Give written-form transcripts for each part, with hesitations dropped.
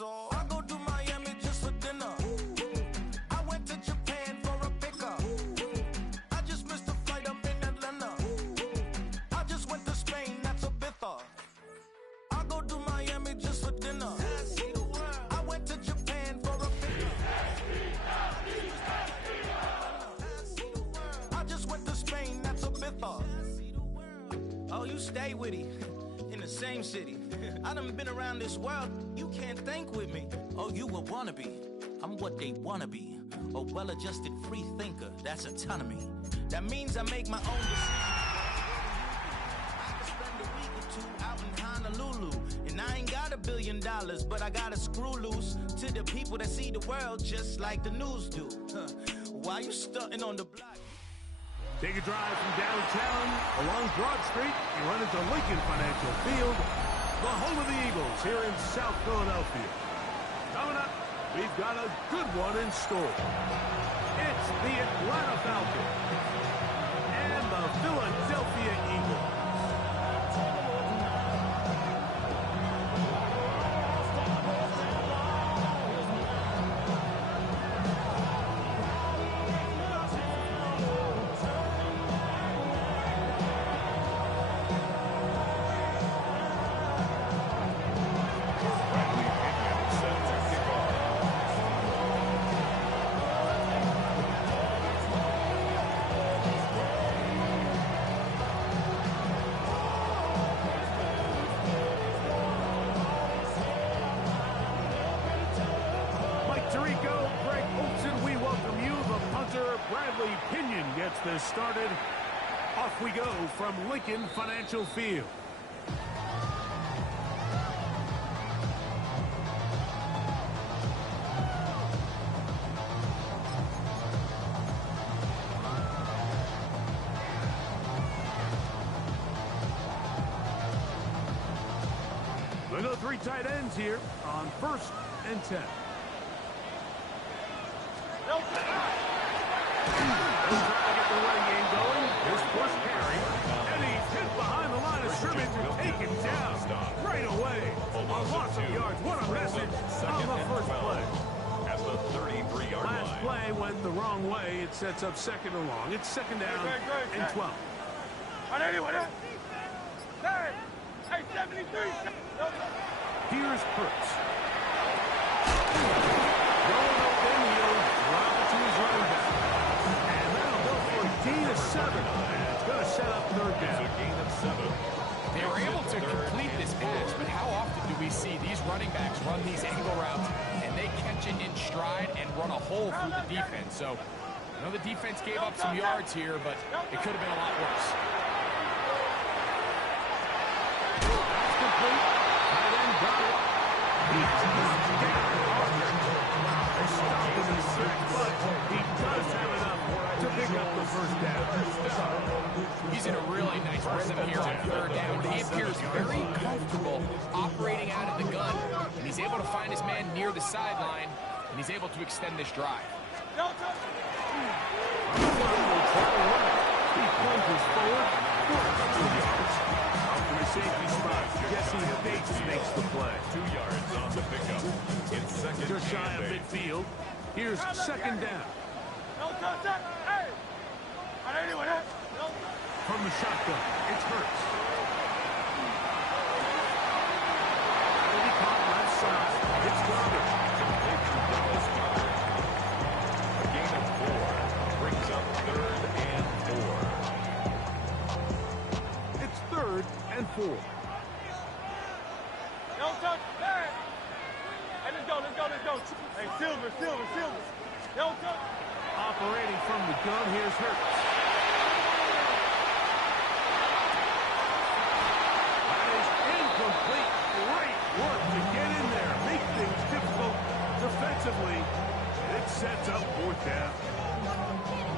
So I go to Miami just for dinner. I went to Japan for a pickup. I just missed a flight up in Atlanta. I just went to Spain, that's Ibiza. I go to Miami just for dinner. I went to Japan for a pickup. I just went to Spain, that's Ibiza. Oh, you stay with it. In the same city. I done been around this world. You can't think with me. Oh, you a wannabe. I'm what they wanna be. A well-adjusted free thinker. That's autonomy. That means I make my own decisions. I could spend a week or two out in Honolulu. And I ain't got $1 billion, but I got a screw loose to the people that see the world just like the news do. Why you stunting on the block? Take a drive from downtown along Broad Street. You run into Lincoln Financial Field, the home of the Eagles here in South Philadelphia. Coming up, we've got a good one in store. It's the Atlanta Falcons and the Philadelphia Eagles. Gets this started. Off we go from Lincoln Financial Field. We go 3 tight ends here on 1st and 10. Trying to get the running game going. His first carry. And he's hit behind the line of scrimmage and taken down right away. A loss of yards. What a message on the first play. At the 33-yard line. Last play went the wrong way. It sets up 2nd and long. It's 2nd down and 12. Here's Hurts. Going open, he'll drop it to his running back. Gain of 7. It's going to set up 3rd down. It's a gain of 7. They were able to complete this pass, but how often do we see these running backs run these angle routes and they catch it in stride and run a hole through the defense? So, I know the defense gave up some yards here, but it could have been a lot worse. That's complete. Tight end got it. He does have enough to pick up the first down. He's in a really nice rhythm here on 3rd down. He appears very comfortable operating out of the gun, and he's able to find his man near the sideline, and he's able to extend this drive. He plunges forward, 2 yards. Out from the safety spot, Jesse Bates makes the play. 2 yards on the pickup. It's 2nd just shy of midfield. Here's 2nd down. From the shotgun, it's Hurts. That'll be caught left side. It's Goddard. A gain of 4 brings up 3rd and 4. It's 3rd and 4. Don't touch. Hey, let's go. Hey, Silver. Don't touch. Operating from the gun, here's Hurts. That is incomplete. Great work to get in there. Make things difficult defensively. It sets up 4th down.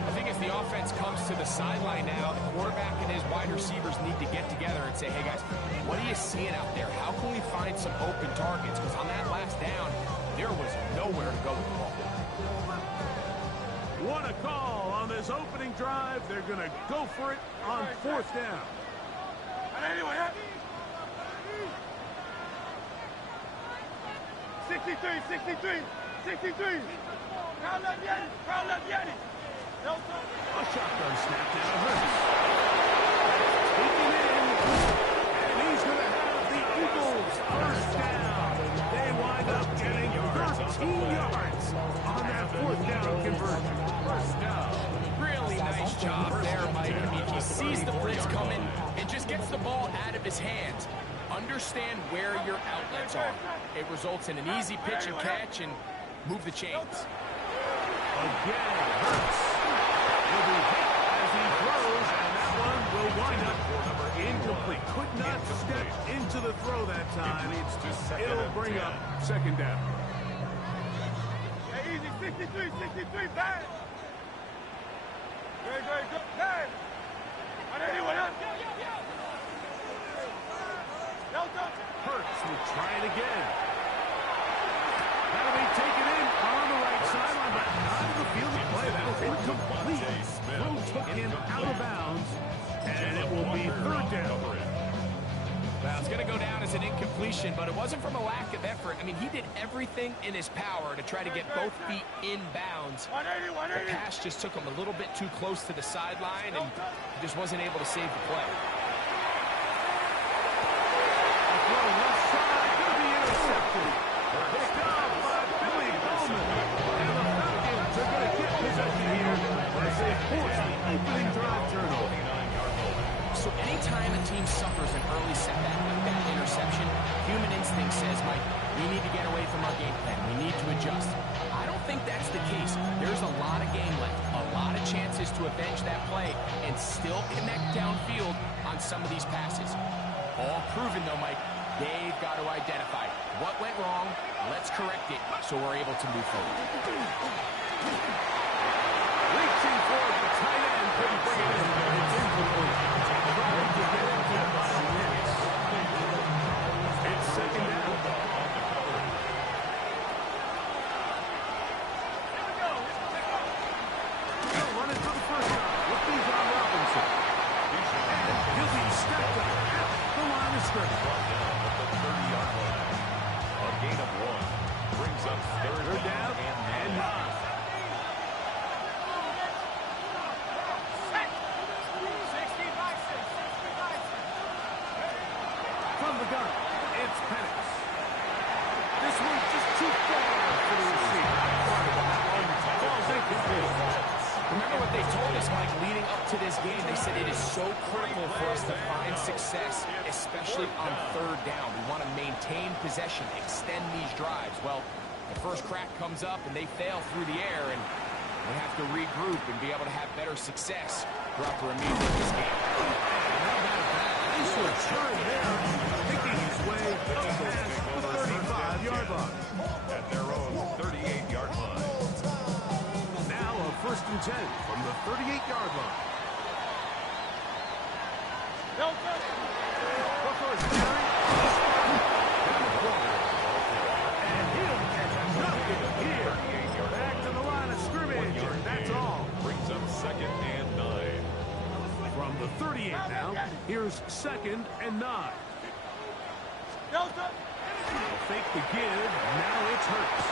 I think as the offense comes to the sideline now, the quarterback and his wide receivers need to get together and say, hey guys, what are you seeing out there? How can we find some open targets? Because on that last down, there was nowhere to go with the ball. What a call on this opening drive. They're going to go for it on 4th down. 63, 63, 63. Crowd left Yeti, crowd left Yeti. No, A shotgun snap down Hurts. Taken in, and he's going to have the Eagles first down. They wind up getting 13 yards on that fourth down conversion. First down. Really nice job there, Mike. I mean, he sees the blitz coming and just gets the ball out of his hands. Understand where your outlets are. It results in an easy pitch and catch and move the chains. Again, Hurts will be hit as he throws, and that one will wind up incomplete. Could not step into the throw that time. It'll bring up second down. Hey, easy, 63, 63, bad. Great, great, good, bad. Anyone else? Hurts will try it again. That'll be taken in on the right sideline, but out of the field of play. That was incomplete. Throw took him out of bounds, and it will be third down. Well, it's going to go down as an incompletion, but it wasn't from a lack of effort. I mean, he did everything in his power to try to get both feet in bounds. 180, 180. The pass just took him a little bit too close to the sideline, and he just wasn't able to save the play. Left side, going to be intercepted. Picked up by Billy Bowman. And the Falcons are going to get possession here as they force the opening drive turnover. So anytime a team suffers an early setback like that interception, human instinct says, Mike, we need to get away from our game plan. We need to adjust. I don't think that's the case. There's a lot of game left, a lot of chances to avenge that play and still connect downfield on some of these passes. All proven, though, Mike. They've got to identify what went wrong. Let's correct it so we're able to move forward. Reaching for the tight end, couldn't bring it in. It's incomplete. Trying to get into it by minutes. It's second down. They'll run it for the first time with Bijan Robinson. And he'll be stepped up at the line of scrimmage. A gain of 1 brings up third down and 9. From the gun, it's Penix. This one's just too far for the receiver. That one falls incomplete. Remember what they told us, Mike, leading up to this game. They said it is so critical for us to find success, especially on third down. We want to maintain possession, extend these drives. Well, the first crack comes up, and they fail through the air, and we have to regroup and be able to have better success throughout the remainder of this game. Nice return there, picking his way up past the 35-yard line. At their own 38-yard line. Now a 1st and 10 from the 38-yard line. Buffalo's carry. And he'll catch nothing here. Back to the line of scrimmage, and that's all. Brings up second and 9. From the 38 now, here's 2nd and 9. Fake the give, now it's Hurts.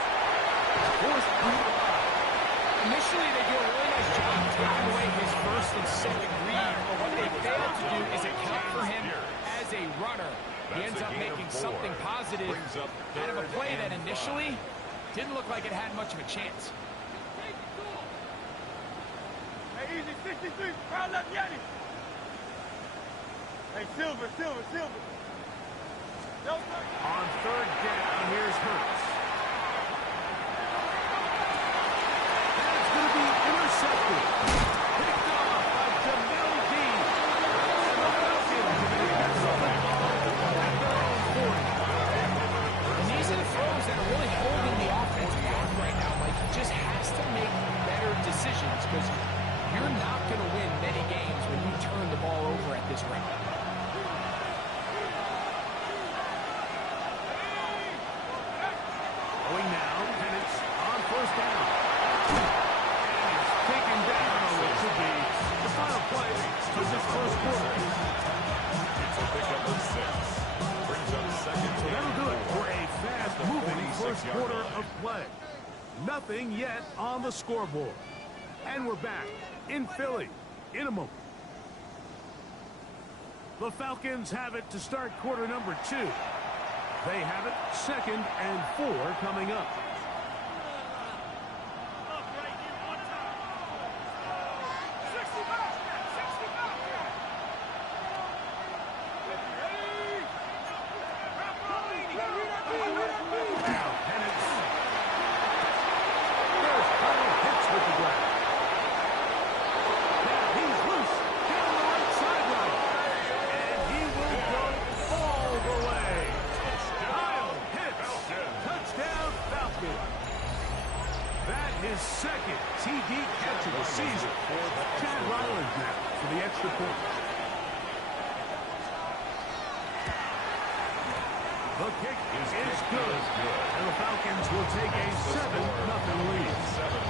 Forced Initially, they do a really nice job taking away his first and second read, but what they failed to do is account for him as a runner. He ends up making something positive out of a play that initially didn't look like it had much of a chance. Hey, easy, 63, crowd left Yeti. Hey, Silver. on 3rd down, here's Hurts. That's going to be intercepted. Picked off by Jamel Dean. And the Falcons are going to get something at their own 40. And these are the throws that are really holding the offense back right now. Like, he just has to make better decisions because you're not going to win many games when you turn the ball over at this rate. Going now, Penix on 1st down. And he's taken down on what should be the final play of this first quarter. It's a pickup of 6. Brings up second. So that'll do it for a fast-moving first first quarter of play. Nothing yet on the scoreboard. And we're back in Philly in a moment. The Falcons have it to start quarter number 2. They have it 2nd and 4 coming up. His second TD catch of the season. Chad Ryland now for the extra point. The kick is good. And the Falcons will take a 7-0 lead. 7-0.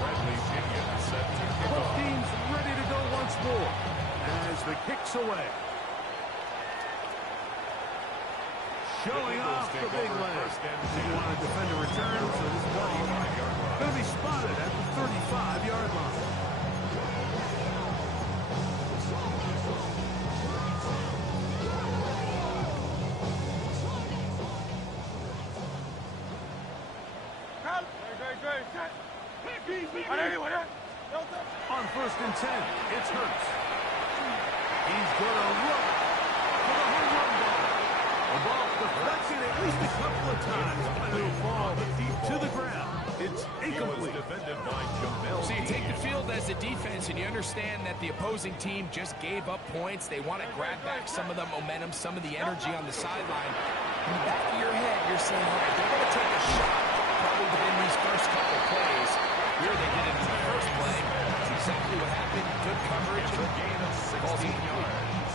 Bradley Pinion set to kick Both off. teams ready to go once more as the kick's away. Showing off the big leg. They want to defend a return, so this ball going to be spotted at the 35-yard line. On 1st and 10, it's Hurts. He's going to look for the home run ball. The ball deflected at least a couple of times. And it'll fall to the ground. It's incomplete. So you take the field as a defense and you understand that the opposing team just gave up points. They want to grab back some of the momentum, some of the energy on the sideline. In the back of your head, you're saying, all right, they're going to take a shot probably within these first couple plays. Here they did it in the first play. That's exactly what happened. Good coverage. A gain of 16 yards.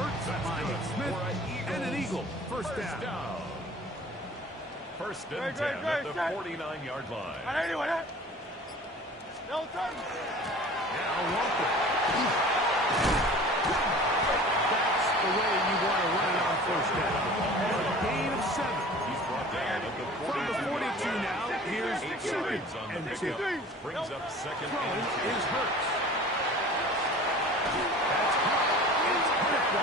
Hurts finding Smith and an eagle. First down. 1st and 10 at the 49-yard line. Now Walker. That's the way you want to run it on 1st down. And a gain of 7. He's brought down at the From the 42 now, here's 2nd and 2. Brings up 2nd Throwing and 2. is Hurts. That's hot. It's Hurts.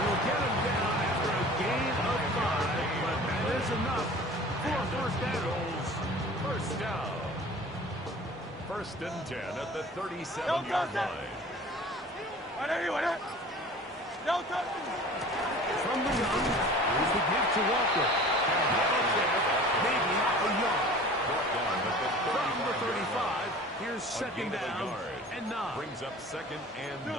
It'll get him down after a gain of 5, but that is enough for a 1st down. 1st down. 1st and 10 at the 37-yard line. From the gun, here's the give to Walker. Maybe a yard. From the 35, here's 2nd down and 9. Brings up 2nd and 9.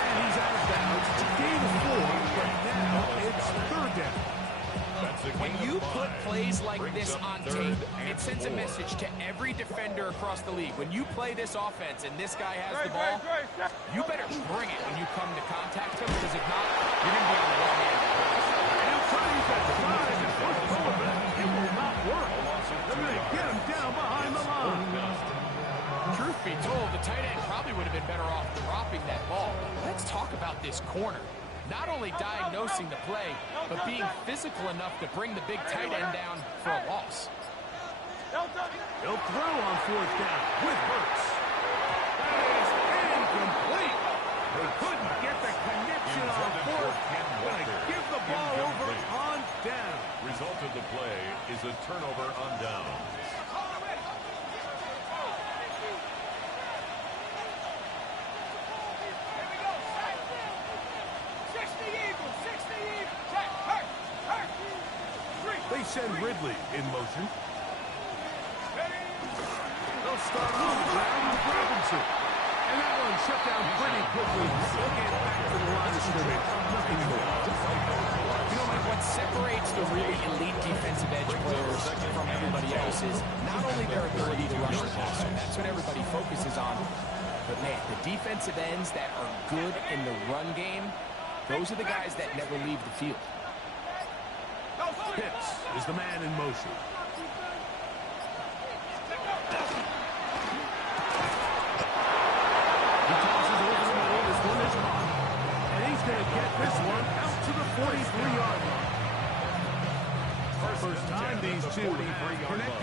And he's out of bounds. It's a gain of 4, but now it's 3rd down. When you put plays like this on tape, it sends a message to every defender across the league. When you play this offense and this guy has the ball, you better bring it when you come to contact him, because if not, you're going to be on the wrong end. And he'll try to use that size and push over. It will not work. They're going to get him down behind the line. Truth be told, the tight end probably would have been better off dropping that ball. Let's talk about this corner. Not only diagnosing the play, but being physical enough to bring the big tight end down for a loss. He'll throw on 4th down with Hurts. That is incomplete. They couldn't get the connection on 4th. Going to give the ball over on down. Result of the play is a turnover on downs. They send Ridley in motion. They'll start on the ground with Robinson. And that one shut down pretty quickly. They'll get back to the line of scrimmage. Nothing more. You know, Mike, what separates the really elite defensive edge players from everybody else is not only their ability to rush the passer. That's what everybody focuses on. But, man, the defensive ends that are good in the run game, those are the guys that never leave the field. Pitts is the man in motion.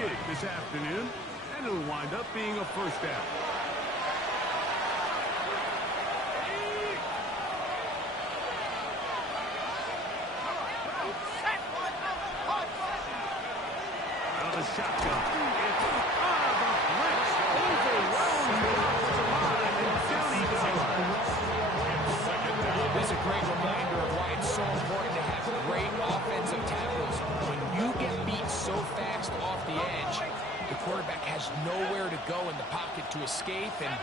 big this afternoon, and it'll wind up being a first down. Out of the shotgun. It's the blitz. Overwhelms the offensive line, and down he goes. This is a great reminder of why it's so important to have great offensive tackles. When you get beat so fast off the edge, the quarterback has nowhere to go in the pocket to escape, and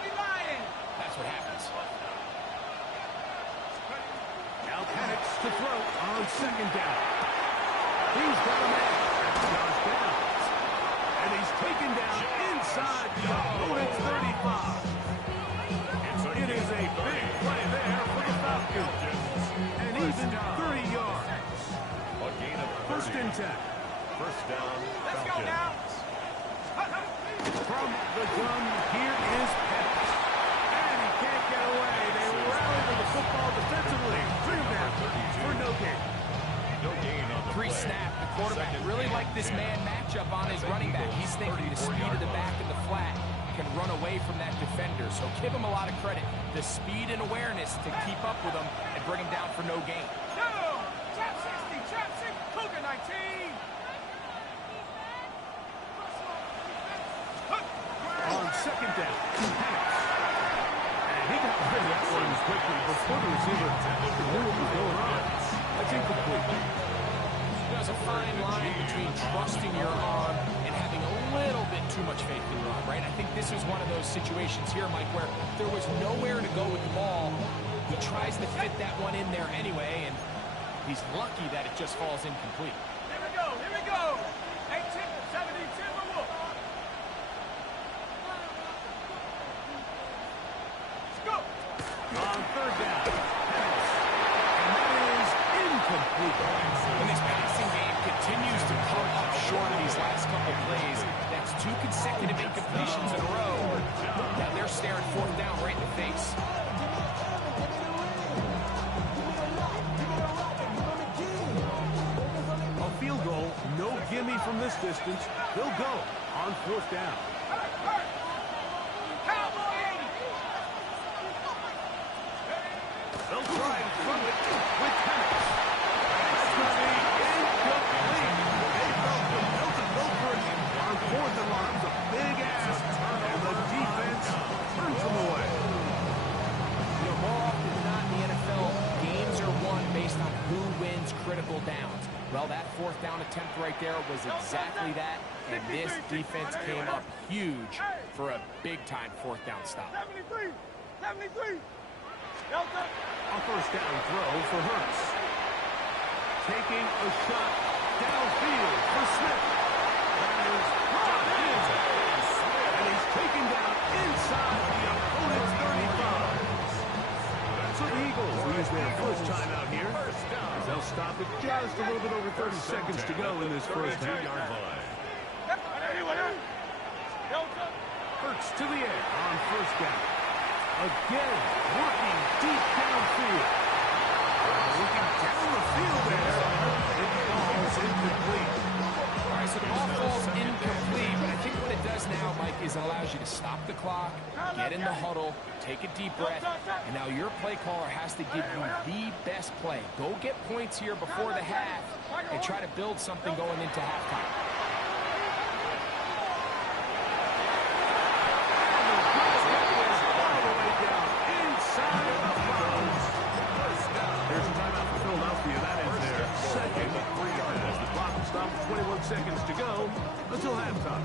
that's what happens. Now Penix to throw on second down. He's got a man. Josh Downs. And he's taken down inside the opponent's 35. It is a big play there for the Falcons. And even 30 yards. A gain of 30. First and 10. First down, Let's go Falcons. now. From the gun, here is Penix. And he can't get away. They rally to the football defensively. Bring him down for no gain. No gain on the Pre-snap, the quarterback really liked this man matchup on his running back. He's thinking the speed of the back in the flat can run away from that defender. So give him a lot of credit. The speed and awareness to keep up with him and bring him down for no gain. Trap 60, Cougar 19. On second down, Penix. And he got rid of that one quickly before the receiver knew what was going on. That's incomplete. There's a fine line between trusting your arm and having a little bit too much faith in your arm, right? I think this is one of those situations here, Mike, where there was nowhere to go with the ball. He tries to fit that one in there anyway, and he's lucky that it just falls incomplete. Here we go. 18, 70, Timberwolf. Let's go. On third down, Penix. And that is incomplete. When this passing game continues to come up short of these last couple plays, that's 2 consecutive incompletions in a row. Now they're staring fourth down right in the face. A field goal, no gimme from this distance. They'll go on fourth down. Cowboy 80. They'll try and throw it with Penix. That's going to be incomplete. They felt compelled to go for it on fourth and long. A big ass. And the defense turns them away. You know, more often than not in the NFL, games are won based on who wins critical downs. Well, that fourth down attempt right there was exactly that, and this defense came up huge for a big-time fourth down stop. 73. Delta. A first down throw for Hurts. Taking a shot downfield for Smith. That is brought in. And he's taken down inside the opponent's 35. So the Eagles use their first time out here. As they'll stop it just a little bit over 30 seconds to go in this first half. Delta. Hurts to the air on first down. Again, working deep downfield. Looking down the field there. It falls incomplete. All right, so the ball falls incomplete, but I think what it does now, Mike, is it allows you to stop the clock, get in the huddle, take a deep breath, and now your play caller has to give you the best play. Go get points here before the half and try to build something going into halftime. There's a timeout for Philadelphia. That is their second. As the clock will stop with 21 seconds to go until halftime.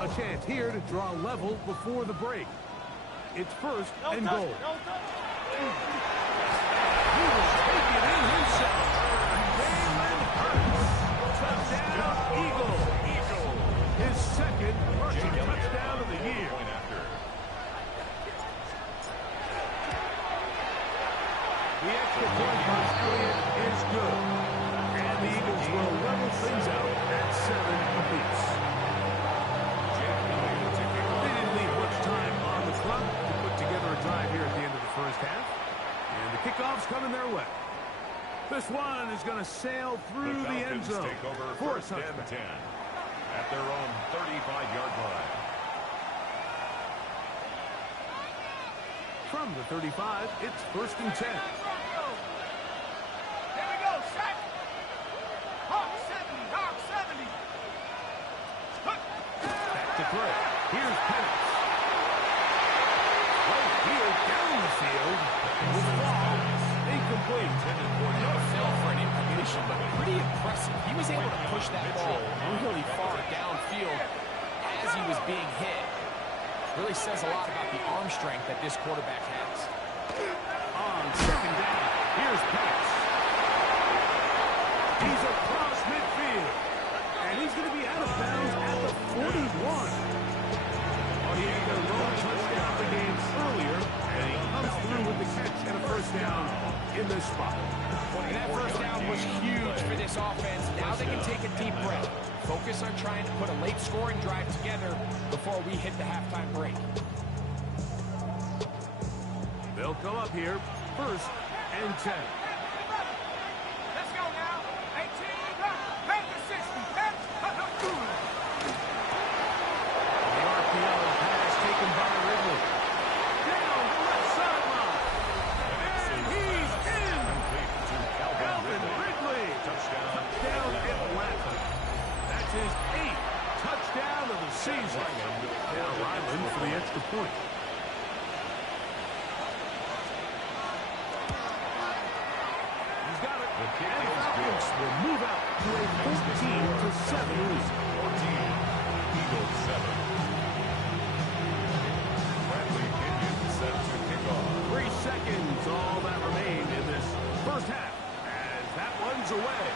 A chance here to draw level before the break. It's first and goal. He will take it in himself. Jalen Hurts. Touchdown, Eagle. His second rushing touchdown of the year. The extra point by Elliott is good. And the Eagles will level things out at 7 apiece. They didn't leave much time on the clock to put together a drive here at the end of the first half. And the kickoff's coming their way. This one is going to sail through the end Falcons zone take over for a first and touchback. 10 at their own 35-yard line. From the 35, it's first and 10. There we go, sack. Hawk 70, Hawk 70. Back to throw. Here's Penix. Right here, down the field. With ball, incomplete. It fell for an incompletion, but pretty impressive. He was able to push that ball really far downfield as he was being hit. Really says a lot about the arm strength that this quarterback has. On second down, here's Penix. He's across midfield. And he's going to be out of bounds at the 41. He had their lone touchdown the game earlier, and he comes through with the catch and a first down in this spot. And that first down was huge for this offense. Now they can take a deep breath. Focus on trying to put a late scoring drive together before we hit the halftime break. They'll come up here, first and 10. Let's go now. 18, back to 60. The RPO pass taken by Ridley. Down the left sideline. And he's in. Calvin Ridley. Touchdown Atlanta. That's his 8th touchdown of the season. Now Ryland for the extra point. He's got it. And the Falcons will move out to a 14-7 lead. 14, Eagles 7. Bradley Pinion set to kick off. 3 seconds, all that remained in this first half. As that one's away.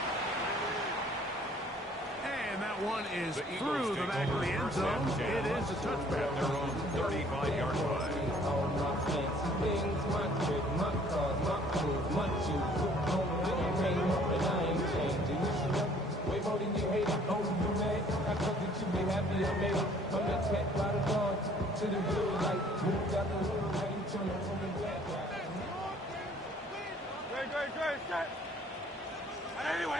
And that one is through the back of the end zone. It is a touchback. At their own 35-yard line. Great, set. Anyway,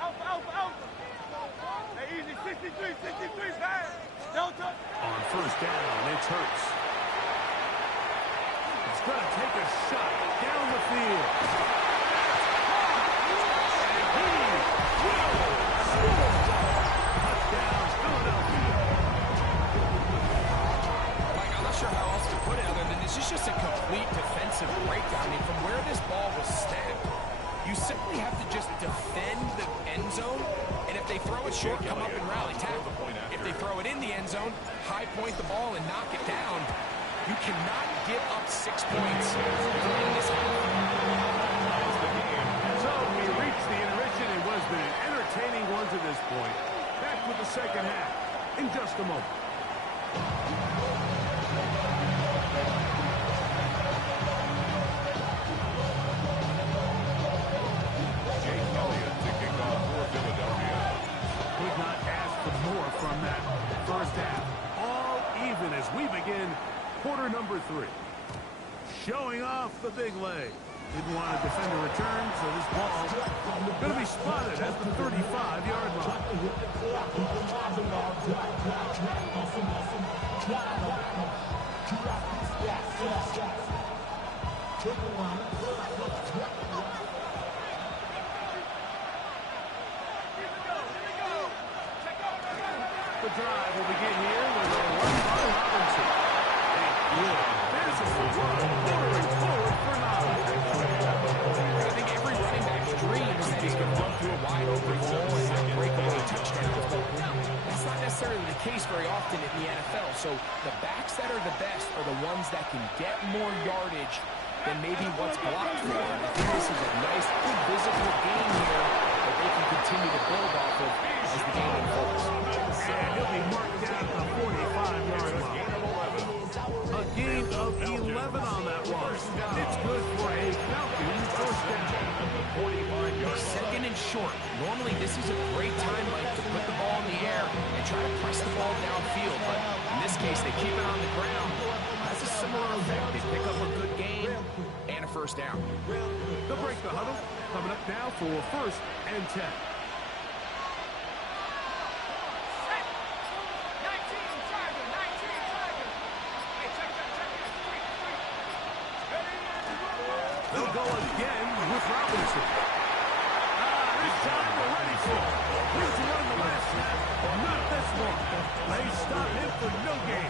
Alpha. Hey, easy, 63, hey. Delta. On first down, it's Hurts. He's going to take a shot down the field. And he will score. Touchdown, Philadelphia. Like, I'm not sure how else to put it other than this is just a complete defensive breakdown. I mean, from where this ball was snapped, you simply have to just defend the end zone, and if they throw it short, come up and rally tackle. If they throw it in the end zone, high point the ball and knock it down. You cannot give up 6 points in this half. So we reached the intermission. It was been an entertaining one to this point. Back with the second half in just a moment. Could not ask for more from that first half. All even as we begin quarter number 3. Showing off the big leg. Didn't want to defend a return, so this ball going to be spotted at the 35-yard line. The drive will begin here with a run by Robinson. There's a quartering forward for Nod. I think every running back's dream is that he's going to run through a wide open hole and have a breakaway touchdown. That's not necessarily the case very often in the NFL. So the backs that are the best are the ones that can get more yardage than maybe what's blocked for. And I think this is a nice, good, visible game here that they can continue to build off of as the game unfolds. And he'll be marked down at the 45-yard line. A gain of 11 on that run. It's good for a Falcons first down. Second and short. Normally this is a great time, Mike, to put the ball in the air and try to press the ball downfield. But in this case, they keep it on the ground. That's a similar effect. They pick up a good gain and a first down. They'll break the huddle. Coming up now for 1st and 10. They'll go again with Robinson. This time they're ready for it. Here's the one in the last snap. Not this one. They stop him for no gain.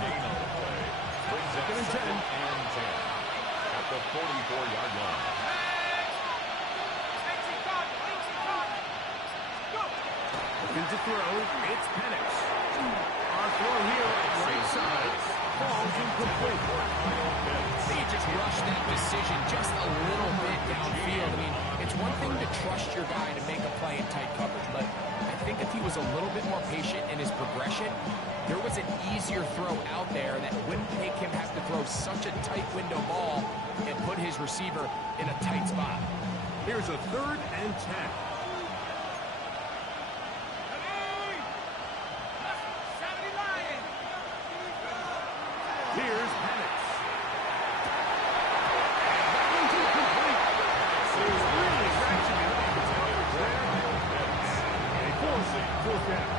2nd and 10. At the 44-yard line. Looking to throw. It's Penix. On throw here at right side. Falls incomplete. They just rushed that decision just a little bit downfield. I mean, it's one thing to trust your guy to make a play in tight coverage, but I think if he was a little bit more patient in his progression, there was an easier throw out there that wouldn't make him have to throw such a tight window ball and put his receiver in a tight spot. Here's a 3rd and 10. Here's Penix. That one's incomplete. He's really ratcheting up his coverage there. And he forces it. 4th down.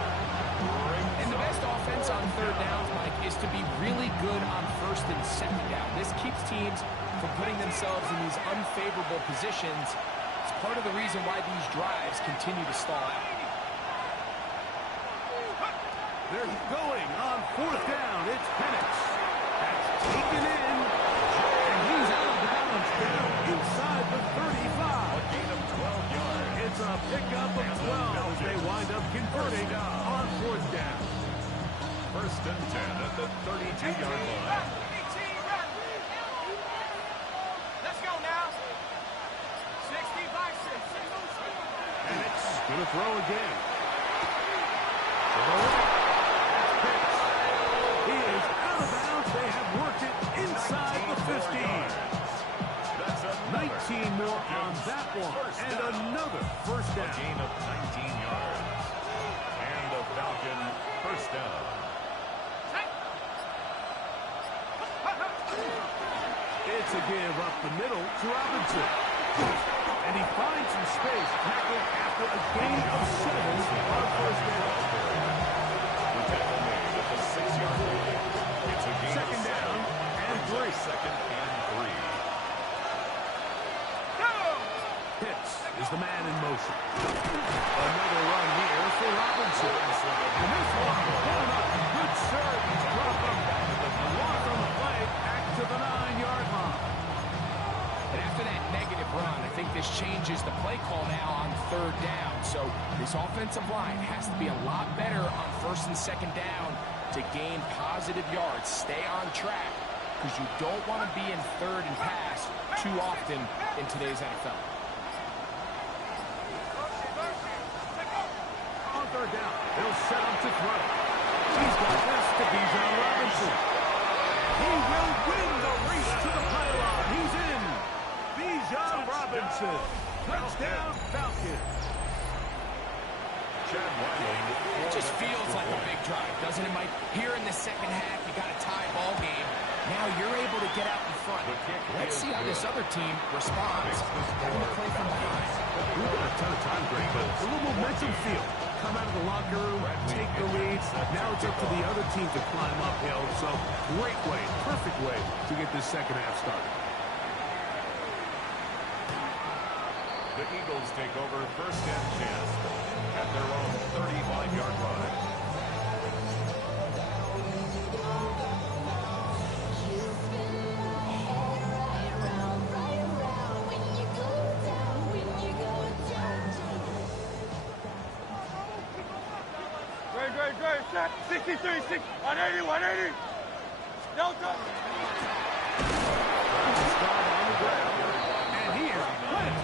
And the best offense on 3rd downs, Mike, is to be really good on 1st and 2nd down. This keeps teams from putting themselves in these unfavorable positions. It's part of the reason why these drives continue to stall out. They're going on 4th down. It's Penix. That's taken in. And he's out of bounds down inside the 35. A gain of 12 yards. It's a pickup of 12 as they wind up converting on 4th down. 1st and 10 at the 32-yard line. Let's go now. 60 by 6. Penix going to throw again. To the right. Pitts. He is out of bounds. They have worked it inside the 15. That's 19 more on that one. And another 1st a down. gain of 19 yards. And the Falcon 1st down. It's a give up the middle to Robinson. And he finds some space, tackled after a gain of 7 on 1st down. The tackle made at the 6-yard line. It's a gain 2nd down and 3. 2nd and 3. Pitts is the man in motion. Another run here for Robinson. And this one, blown up. Good serve. He's dropped him. Lost on the play. Back to the 9-yard line. And after that negative run, I think this changes the play call now on 3rd down. So this offensive line has to be a lot better on 1st and 2nd down to gain positive yards. Stay on track because you don't want to be in 3rd and pass too often in today's NFL. On 3rd down, they'll set him to throw. He's got this to Bijan Robinson. He will win the race to the pylon. He's in. Bijan Robinson. Touchdown, Falcons. It just feels like a big drive, doesn't it, Mike? Here in the 2nd half, you got a tie ball game. Now you're able to get out in front. Let's see how this other team responds. Having to play from behind. We've got a ton of time break, but a little momentum feel. Come out of the locker room, take the lead. Now it's up to the other team to climb uphill. So great way, perfect way to get this 2nd half started. The Eagles take over 1st and 10 at their own 35-yard line. Great. 63, 6, 180, 180. Delta. And he is went.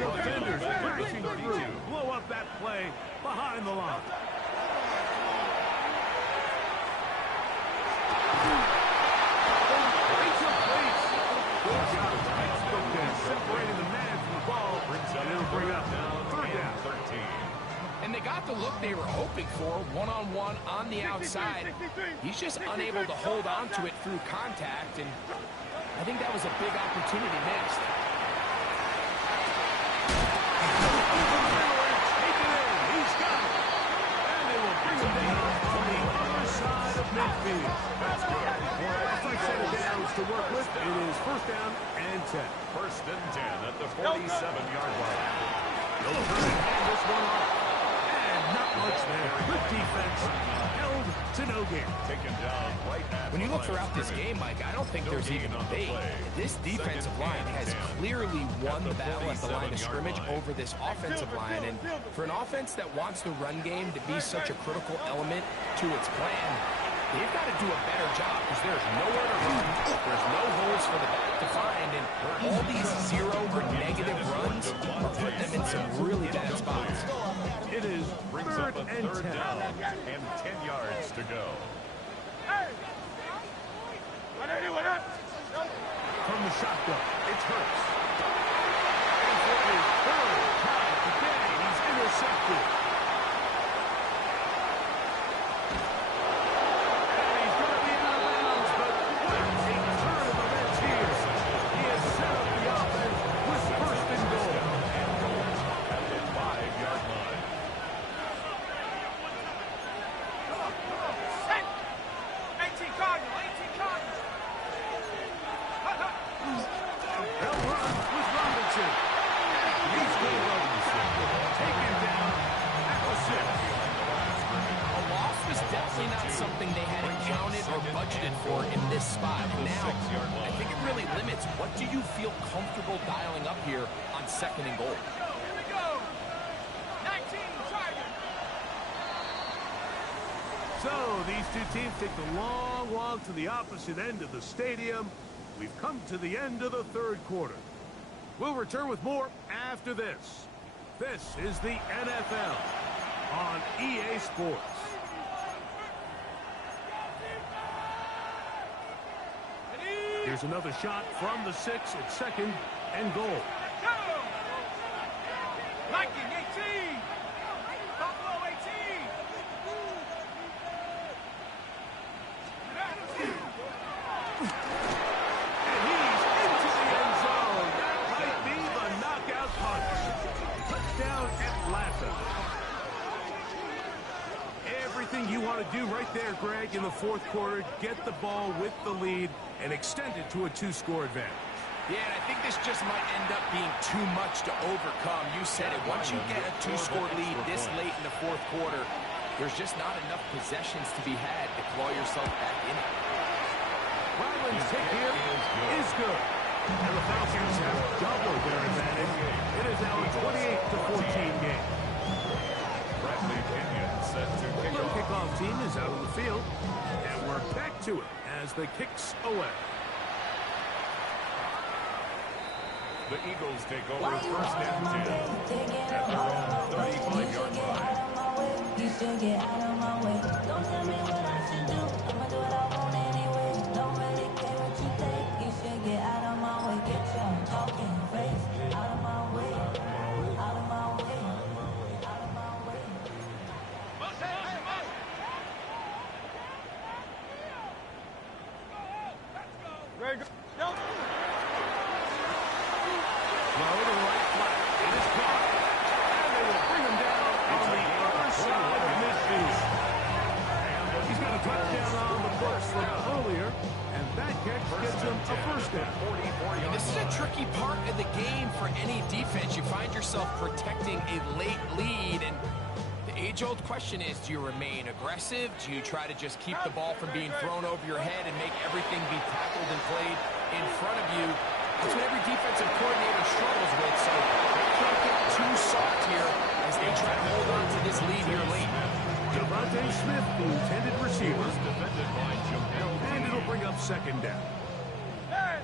Defenders crashing through. Blow up that play behind the line. Good job. Separating the man from the ball. And it'll bring up 3rd down. 13. And they got the look they were hoping for, one-on-one on the outside. He's just unable to hold on to it through contact, and I think that was a big opportunity missed. He's got it. And they will bring him down on the other side of midfield. That's good. Last I set it downs to work with, it is first down and 10. First and 10 at the 47-yard line. They'll turn and hand this one off. And not much there. Good defense. Held to no gain. Taken down right at When you look throughout this game, Mike, I don't think there's even a debate. This defensive line has clearly won the battle at the line of scrimmage over this offensive line. And for an offense that wants the run game to be such a critical element to its plan, they've got to do a better job because there's nowhere to run. There's no holes for the back to find. And all these zero or negative runs are putting them in some really bad spots. It is brings third up a and third 10. down and 10 yards to go. From the shotgun, it's Hurts. And for his third time today, he's intercepted. And he's going to be out of bounds, but what a turn of events here. He has set up the offense with first and goal. At the 5-yard line. They'll run with Robinson. He's going Robinson. Taken down at the 6. A loss was definitely not something they had accounted or budgeted for in this spot. And now, I think it really limits what do you feel comfortable dialing up here on second and goal. So these two teams take the long walk to the opposite end of the stadium. We've come to the end of the third quarter. We'll return with more after this. This is the NFL on EA Sports. Here's another shot from the 6 at second and goal. Liking 18. Buffalo 18. And he's into the end zone. That might be the knockout punch. Touchdown Atlanta. Everything you want to do right there, Greg, in the fourth quarter. Get the ball with the lead and extend it to a 2-score advantage. Yeah, and I think this just might end up being too much to overcome. You said it. Once you get a 2-score lead this late in the fourth quarter, there's just not enough possessions to be had to claw yourself back in it. Ryland's hit here is good. And the Falcons have doubled their advantage. It is now a 28-14 game. Bradley Pinion set to kick The off. kickoff team is out on the field. And we're back to it as the kicks away. The Eagles take over first and 10 at their own 35-yard line. You should get out of my way. Don't tell me what I should do. I'ma do what I want anyway. Don't really care what you think. You should get out of my way. Get your talking face out of my way. Out of my way. Out of my way. Ready to go. Throw to the right flat. It is caught. And they will bring him down on the other side of midfield. He's got a touchdown on the books from earlier, and that catch gets him a first down. And this is a tricky part of the game for any defense. You find yourself protecting a late lead, and the age-old question is, do you remain aggressive? Do you try to just keep the ball from being thrown over your head and make everything be tackled and played in front of you? That's what every defensive coordinator struggles with, so they can't get too soft here as they try to hold on to this lead here late. Devontae Smith, the intended receiver, Defended by Jamel. and it'll bring up second down. Hey!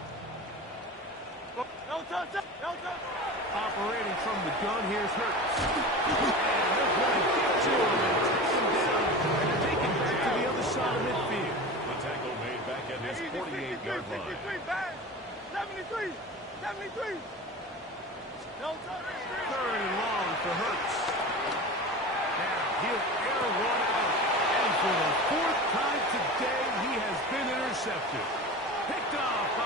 Don't touch it! Don't touch it! Operating from the gun, here's Hurts. And they're going to get to him and take him down and take him back to the other side of midfield. The tackle made back at his 48-yard line. 63, back! 73! 73! Don't touch it! Third and long for Hurts. Now, He'll air one out. And for the fourth time today, he has been intercepted. Picked off by